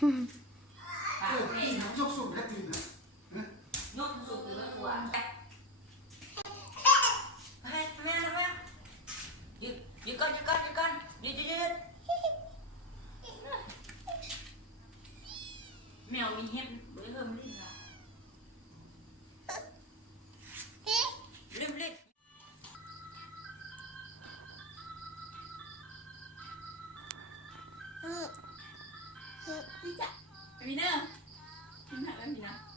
ตีนยกสูงแค่ตีนนะยกสูงถึงหัวให้แม่นะแม่ยืดก่อนยืดแมวมีเห็บเบื่อเริ่มลิ้นละเริ่มลิ้นพี่จ๊ะพี่เนอร์พี่หนักแล้วพี่นะ